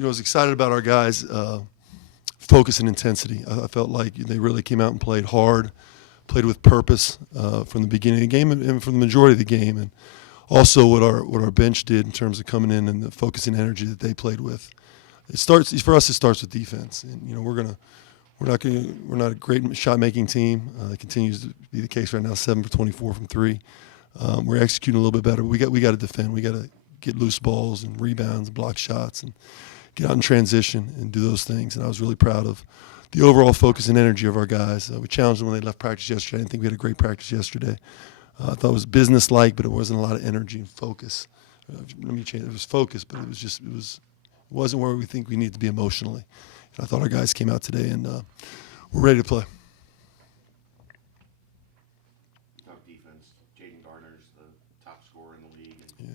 I was excited about our guys' focus and intensity. I felt like they really came out and played hard, played with purpose from the beginning of the game and from the majority of the game. And also what our bench did in terms of coming in and the focus and energy that they played with. It starts with defense. And, we're not a great shot making team. It continues to be the case right now, 7 for 24 from 3. We're executing a little bit better. We got to defend. We got to get loose balls and rebounds and block shots and get out in transition and do those things. And I was really proud of the overall focus and energy of our guys. We challenged them when they left practice yesterday. I didn't think we had a great practice yesterday. I thought it was business-like, but it wasn't a lot of energy and focus. Let me change. It was focus, but it wasn't where we think we need to be emotionally. And I thought our guys came out today and we're ready to play. Top scorer in the league, and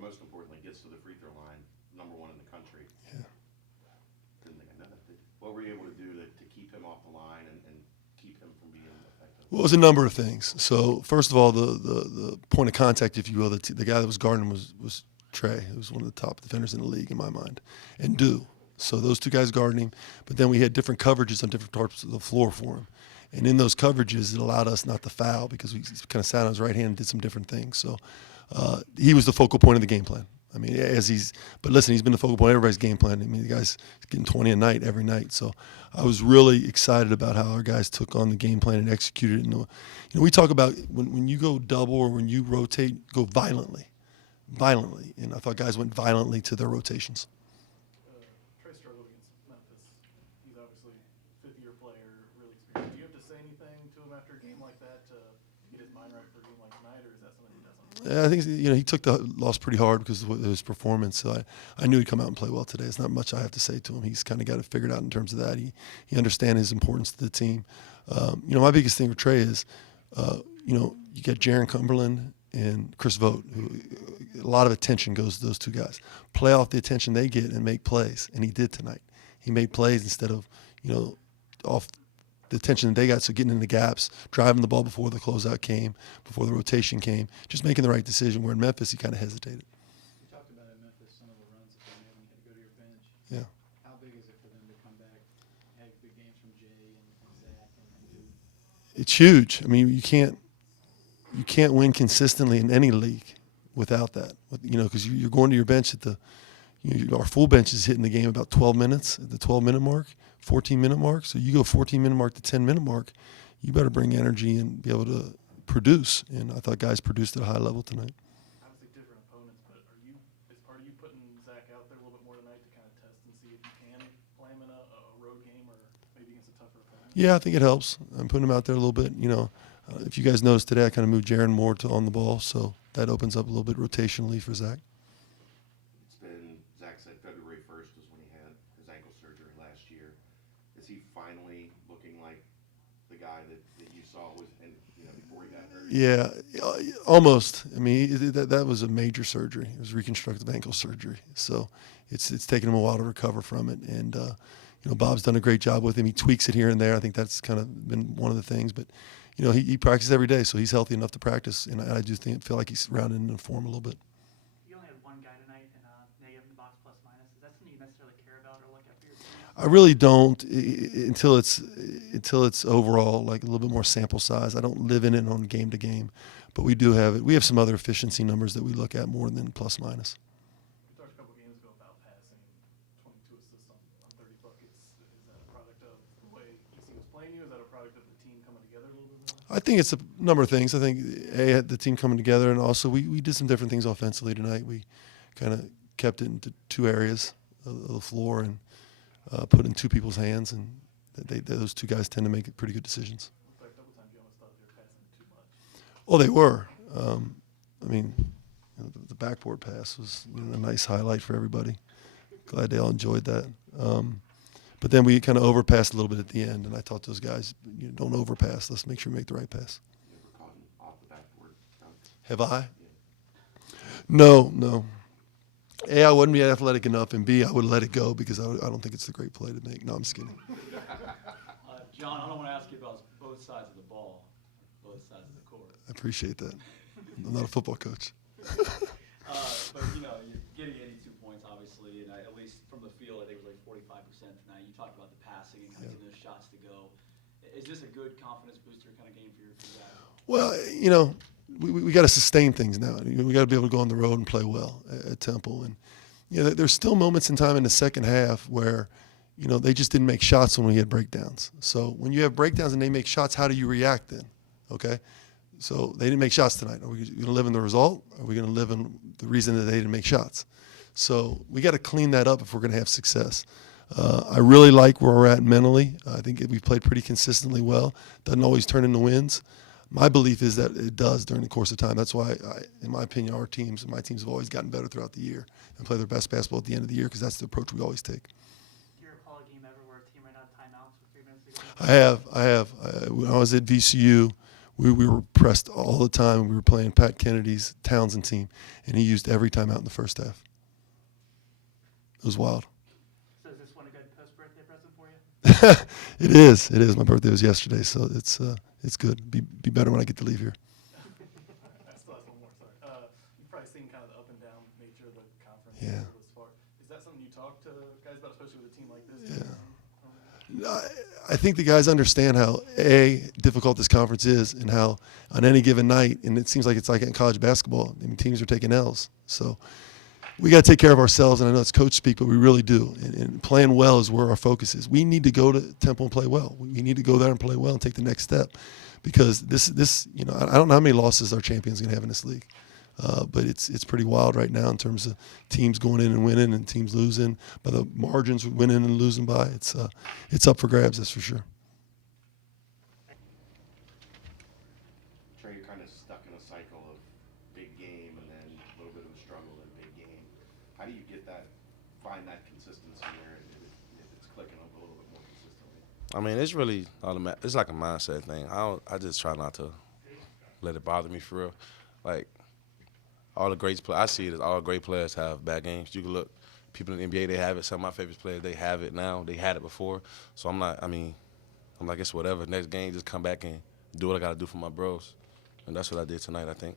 most importantly, gets to the free throw line, number 1 in the country. Yeah. Didn't think I know that. What were you able to do to keep him off the line and keep him from being effective? Well, it was a number of things. So first of all, the point of contact, if you will, the guy that was guarding him was Trey, who was one of the top defenders in the league in my mind, and Dew. So those two guys guarding him, but then we had different coverages on different parts of the floor for him. And in those coverages, it allowed us not to foul because we kind of sat on his right hand and did some different things. So he was the focal point of the game plan. I mean, but listen, he's been the focal point of everybody's game plan. I mean, the guy's getting 20 a night every night. So I was really excited about how our guys took on the game plan and executed it. We talk about when you go double or when you rotate, go violently. And I thought guys went violently to their rotations. Trey struggled against Memphis. He's obviously a fifth-year player, really experienced. Do you have to say anything to him after a game like that to get his mind right for a game like tonight, or is that something he doesn't? Yeah, I think he took the loss pretty hard because of his performance. So I knew he'd come out and play well today. It's not much I have to say to him. He's kind of got it figured out in terms of that. He understands his importance to the team. My biggest thing with Trey is, you got Jaron Cumberland and Chris Vogt, who a lot of attention goes to those two guys. Play off the attention they get and make plays, and he did tonight. He made plays instead of, off the attention that they got, so getting in the gaps, driving the ball before the closeout came, before the rotation came, just making the right decision, where in Memphis he kind of hesitated. You talked about in Memphis some of the runs that they made when you had to go to your bench. Yeah. How big is it for them to come back, have big games from Jay and Zach and Duke? It's huge. I mean, you can't win consistently in any league without that. Because you're going to your bench at our full bench is hitting the game about 12 minutes at the 12-minute mark, 14-minute mark. So you go 14-minute mark to 10-minute mark, you better bring energy and be able to produce. And I thought guys produced at a high level tonight. Obviously different opponents, but are you putting Zach out there a little bit more tonight to kind of test and see if you can play him in a road game or maybe against a tougher opponent? Yeah, I think it helps. I'm putting him out there a little bit. If you guys noticed today, I kind of moved Jaron more to on the ball, so that opens up a little bit rotationally for Zach. Zach said February 1st was when he had his ankle surgery last year. Is he finally looking like the guy that you saw before he got hurt? Yeah, almost. I mean, that was a major surgery. It was reconstructive ankle surgery, so it's taken him a while to recover from it. And Bob's done a great job with him. He tweaks it here and there. I think that's kind of been one of the things, but. He practices every day, so he's healthy enough to practice, and I do feel like he's rounded into form a little bit. You only had one guy tonight in negative in the box plus minus. Is that something you necessarily care about or look at for your team? I really don't until it's overall like a little bit more sample size. I don't live in it on game to game, but we do have it. We have some other efficiency numbers that we look at more than plus minus. We talked a couple games ago about passing 22 assists on 30 buckets. Is that a product of the way ECU was playing you? Is that a product of the team coming together a little bit more? I think it's a number of things. I think the team coming together, and also we did some different things offensively tonight. We kind of kept it into two areas of the floor and put it in two people's hands, and those two guys tend to make pretty good decisions. Like a couple times you almost thought they were passing too much. Well, they were. The backboard pass was a nice highlight for everybody. Glad they all enjoyed that. But then we kind of overpassed a little bit at the end, and I taught those guys, don't overpass. Let's make sure we make the right pass. You ever caught him off the backboard? Have I? Yeah. No. A, I wouldn't be athletic enough, and B, I would let it go because I don't think it's a great play to make. No, I'm just kidding. John, I don't want to ask you about both sides of the ball, both sides of the court. I appreciate that. I'm not a football coach. But, you're getting 82 points, obviously, and at least from the field, I think it was like 45% tonight. You talked about the passing and kind of getting those shots to go. Is this a good confidence booster kind of game for you guys? Well, you know, we got to sustain things now. We got to be able to go on the road and play well at Temple. And you know, there's still moments in time in the second half where, you know, they just didn't make shots when we had breakdowns. So when you have breakdowns and they make shots, how do you react then? Okay, so they didn't make shots tonight. Are we going to live in the result? Or are we going to live in the reason that they didn't make shots? So we got to clean that up if we're going to have success. I really like where we're at mentally. I think we've played pretty consistently well. Doesn't always turn into wins. My belief is that it does during the course of time. That's why, in my opinion, our teams and my teams have always gotten better throughout the year and play their best basketball at the end of the year because that's the approach we always take. Do you recall a game ever where a team ran out of timeouts with 3 minutes to go? I have. When I was at VCU, we were pressed all the time. We were playing Pat Kennedy's Townsend team, and he used every timeout in the first half. It was wild. So is this one a good post-birthday present for you? It is. It is. My birthday was yesterday, so it's good. Be better when I get to leave here. I still have one more, sorry. You've probably seen kind of the up and down nature of the conference Yeah. thus far. Is that something you talk to guys about, especially with a team like this? I think the guys understand how difficult this conference is, and how on any given night, and it seems like it's like in college basketball. I mean, teams are taking L's, so we got to take care of ourselves. And I know it's coach speak, but we really do. And playing well is where our focus is. We need to go to Temple and play well. We need to go there and play well and take the next step, because this you know, I don't know how many losses our champion's going to have in this league. But it's pretty wild right now in terms of teams going in and winning and teams losing by the margins we're winning and losing by. It's up for grabs, that's for sure. Trey, you're kind of stuck in a cycle of big game and then a little bit of a struggle and big game. How do you find that consistency there if it's clicking up a little bit more consistently? I mean, it's really automatic. It's like a mindset thing. I just try not to let it bother me for real. Like, all the greats play. I see it as all great players have bad games. You can look, people in the NBA, they have it. Some of my favorite players, they have it now. They had it before. So I'm like, it's whatever. Next game, just come back and do what I got to do for my bros. And that's what I did tonight, I think.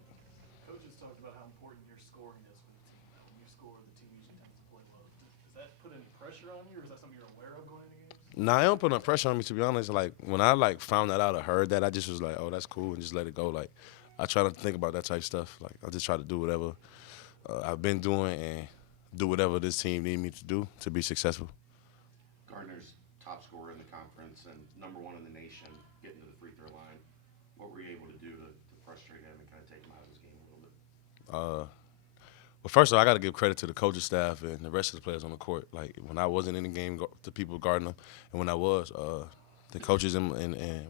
Coaches talked about how important your scoring is for the team. That when you score, the team usually tends to play well. Does that put any pressure on you, or is that something you're aware of going into games? Nah, I don't put no pressure on me, to be honest. Like, when I, found that out or heard that, I just was like, oh, that's cool, and just let it go. Like, I try not to think about that type of stuff. Like, I just try to do whatever I've been doing and do whatever this team need me to do to be successful. Gardner's top scorer in the conference and #1 in the nation, getting to the free throw line. What were you able to do to frustrate him and kind of take him out of his game a little bit? Well, first of all, I got to give credit to the coaching staff and the rest of the players on the court. Like, when I wasn't in the game, the people guarding them, and when I was, the coaches and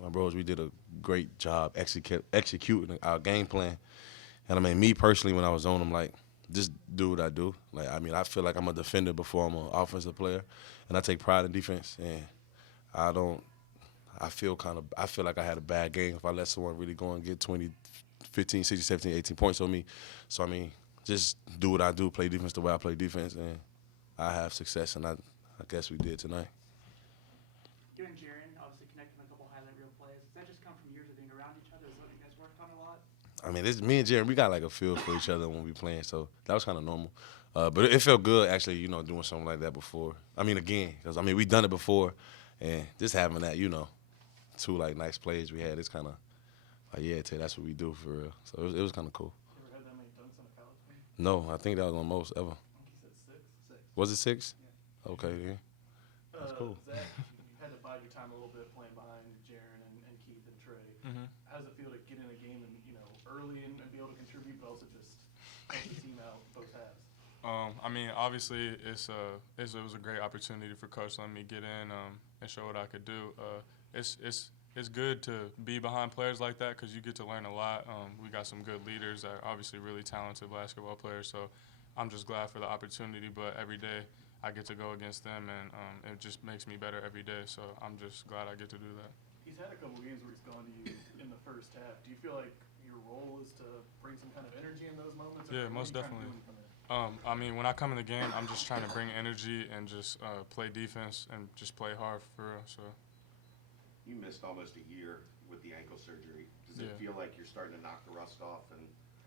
my bros, we did a great job executing our game plan. And I mean, me personally, when I was on them, like, just do what I do. Like, I mean, I feel like I'm a defender before I'm an offensive player, and I take pride in defense. And I feel like I had a bad game if I let someone really go and get 20, 15, 16, 17, 18 points on me. So, I mean, just do what I do, play defense the way I play defense, and I have success, and I guess we did tonight. You and Jaron obviously connected on a couple highlight reel plays. Does that just come from years of being around each other? Is what you guys worked on a lot? I mean, me and Jaron, we got like a feel for each other when we playing, so that was kind of normal. But it felt good, actually, you know, doing something like that before. I mean, again, because, I mean, we done it before, and just having that, you know, 2, nice plays we had, it's kind of like, yeah, Tay, that's what we do for real. So it was kind of cool. You ever had that many dunks on a college team? No, I think that was the most ever. I think he said 6. Was it 6? Okay, yeah. That's cool. Zach, you had to bide your time a little bit playing behind Jaron and Keith and Trey. How does it feel to get in a game and, you know, early and be able to contribute, but also just help the team out both halves? I mean, obviously, it was a great opportunity for Coach letting me get in and show what I could do. It's good to be behind players like that because you get to learn a lot. We got some good leaders that are obviously really talented basketball players, so I'm just glad for the opportunity. But every day I get to go against them, and it just makes me better every day. So I'm just glad I get to do that. He's had a couple games where he's gone to you in the first half. Do you feel like your role is to bring some kind of energy in those moments? Yeah, most definitely. I mean, when I come in the game, I'm just trying to bring energy and just play defense and just play hard for real. So. You missed almost a year with the ankle surgery. Does it feel like you're starting to knock the rust off and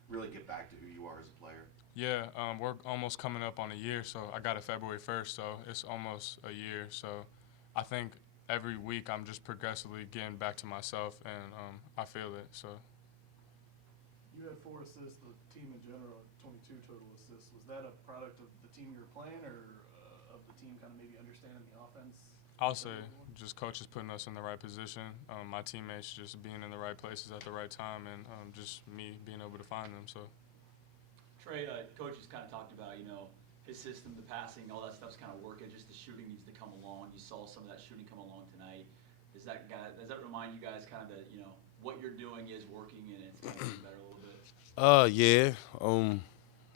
really get back to who you are as a player? Yeah, we're almost coming up on a year, so I got it February 1st, so it's almost a year. So I think every week I'm just progressively getting back to myself, and I feel it. So You had 4 assists, the team in general, 22 total assists. Was that a product of the team you were playing or of the team kind of maybe understanding the offense? I'll say just coaches putting us in the right position, my teammates just being in the right places at the right time, and just me being able to find them. So. Trey, coach has kind of talked about, his system, the passing, all that stuff's kind of working. Just the shooting needs to come along. You saw some of that shooting come along tonight. Does that remind you guys kind of that, what you're doing is working and it's kind of getting better a little bit? Yeah.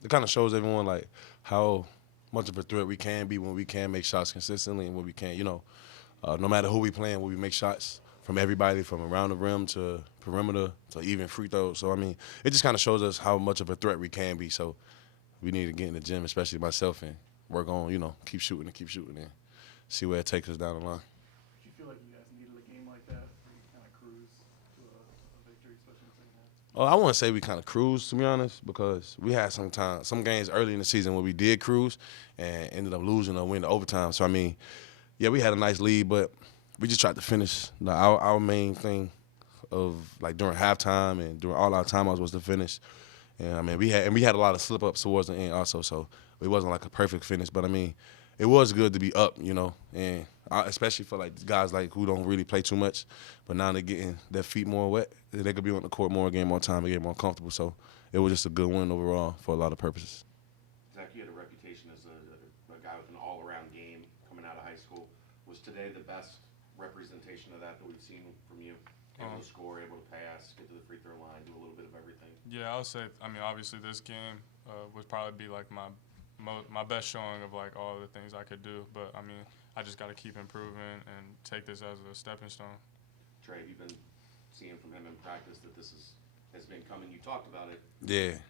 It kind of shows everyone like how much of a threat we can be when we can make shots consistently and when we can't. No matter who we playing, when we make shots from everybody, from around the rim to perimeter to even free throws. So, I mean, it just kind of shows us how much of a threat we can be. So we need to get in the gym, especially myself, and work on, keep shooting and see where it takes us down the line. Did you feel like you guys needed a game like that where you kind of cruise to a victory, especially in the second half? I wouldn't say we kind of cruised, to be honest, because we had some games early in the season where we did cruise and ended up losing or winning overtime. So, I mean, yeah, we had a nice lead, but we just tried to finish. Our main thing of, like, during halftime and during all our timeouts was to finish. And, I mean, we had a lot of slip-ups towards the end also, so it wasn't like a perfect finish. But, I mean, it was good to be up, and especially for, like, guys like who don't really play too much, but now they're getting their feet more wet. They could be on the court more, gain more time, and get more comfortable. So it was just a good win overall for a lot of purposes. Zach, you had a reputation as a guy with an all-around game coming out of high school. Was today the best representation of that we've seen from you? Able to score, able to pass, get to the free throw line, do a little bit of everything. Yeah, I'll say. I mean, obviously, this game would probably be like my best showing of like all the things I could do. But I mean, I just got to keep improving and take this as a stepping stone. Trey, you've been seeing from him in practice that this has been coming. You talked about it. Yeah,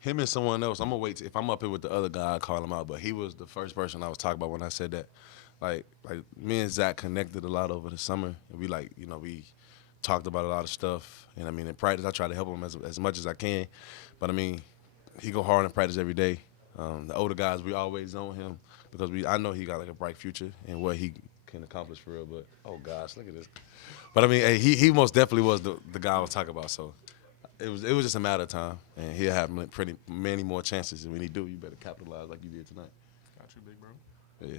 him and someone else. I'm gonna wait. If I'm up here with the other guy, I'll call him out. But he was the first person I was talking about when I said that. Like me and Zach connected a lot over the summer, and we talked about a lot of stuff. And I mean, in practice, I try to help him as much as I can. But I mean, he go hard in practice every day. The older guys, we always zone him because I know he got like a bright future and what he can accomplish for real. But oh gosh, look at this. But I mean, hey, he most definitely was the guy I was talking about. So it was just a matter of time, and he'll have many more chances. And when he do, you better capitalize like you did tonight. Got you, big bro. Yeah.